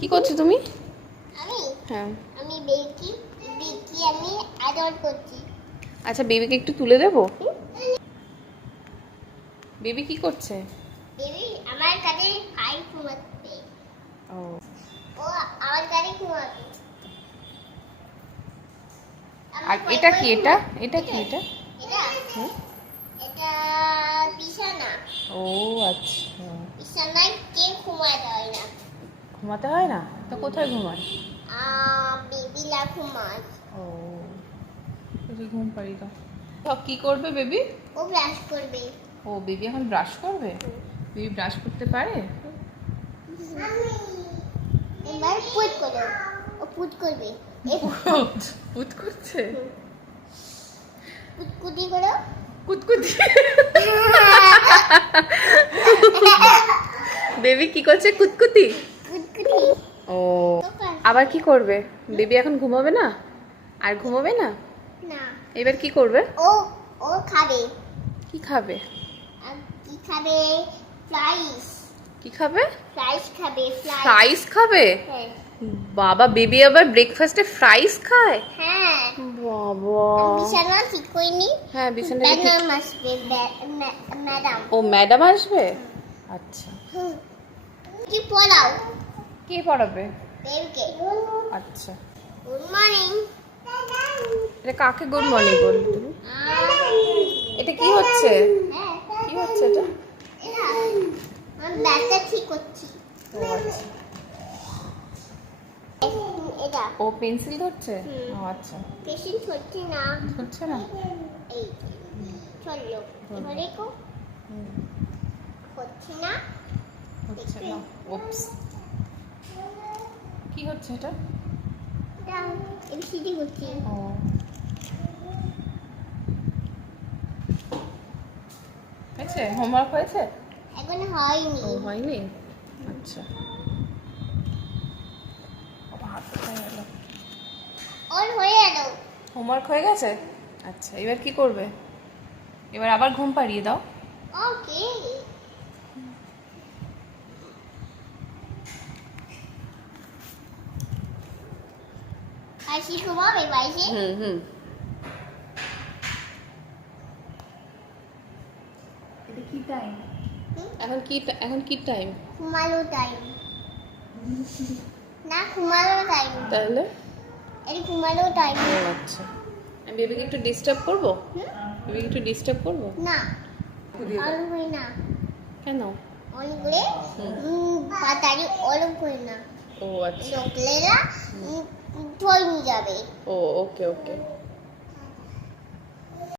কি করছ তুমি? আমি? হ্যাঁ। আমি বেকি বেকি আমি আদর করছি। আচ্ছা বেবিকে একটু তুলে দেবো? বেবি কি করছে? বেবি আমার কাছে হাই ঘুমাচ্ছে। ও। ও আমার কাছে ঘুমাবে আর এটা কি এটা? এটা কি এটা? এটা? বিছানা। ও আচ্ছা। বিছানায় কে ঘুমাতে না ঘুমাতে হয় না? তো কোথায় ঘুমায়? বেবিলা ঘুমায়। ও তুই ঘুম পারি তো তো কি করবে বেবি? ও ব্রাশ করবে। ও বেবি এখন ব্রাশ করবে? বেবি ব্রাশ করতে পারে? এবার পুট করো ও পুট করবে। কুত করছে? পুটকুটি করো। কুতকুতি বেবি কি করছে? কুতকুতি? পুটকুটি ও। আবার কি করবে? বেবি এখন ঘুমাবে না? আর ঘুমাবে না? না। এবার কি করবে? ও ও খাবে। কি খাবে? কি খাবে? ফ্রাইস কি খাবে? ফ্রাইস খাবে ফ্রাইস খাবে? হ্যাঁ। বাবা বেবি আবার ব্রেকফাস্টে ফ্রাইস খায়? হ্যাঁ। বাবা। বিছানা ঠিক করিনি। হ্যাঁ বিছানা ম্যাডাম আসবে ম্যাডাম। ও ম্যাডাম আসবে? আচ্ছা। কি পড়াও? কে পড়াবে? আচ্ছা। গুড মর্নিং এটা কাকে গুড মর্নিং বললে তুমি? এটা কি হচ্ছে? কি হচ্ছে এটা? ব্যাগটা ঠিক করছি। ও আচ্ছা। এটা। ও পেন্সিল ধরছে? আচ্ছা। হচ্ছে না। হচ্ছে না? এই চলল এবারে কো হচ্ছে না। হচ্ছে না। ওপস। কি হচ্ছে এটা? এটা এবিসিডি করছি। ও। হয়েছে? হোমওয়ার্ক হয়েছে? এখন হয়নি। ও হয়নি? আচ্ছা? ওর হয়ে গেল। হোমওয়ার্ক হয়ে গেছে? আচ্ছা এবার কি করবে? এবার আবার ঘুম পাড়িয়ে দাও। ওকে আইসি ঘুমাবে বাইসে হুম হুম। এটা কি টাইম এখন কি টা- এখন কি টাইম ঘুমালো টাইম না ঘুমালো টাইম তাহলে? এটা ঘুমালো টাইম আচ্ছা। আমি বেবিকে একটু ডিস্টার্ব করব? বেবিকে একটু ডিস্টার্ব করব? না। অল্প করে না। কেন? অনেক করে পাতারি অল্প করে না। ও আচ্ছা। লোকলেরা নিয়ে যাবে। ও ওকে ওকে।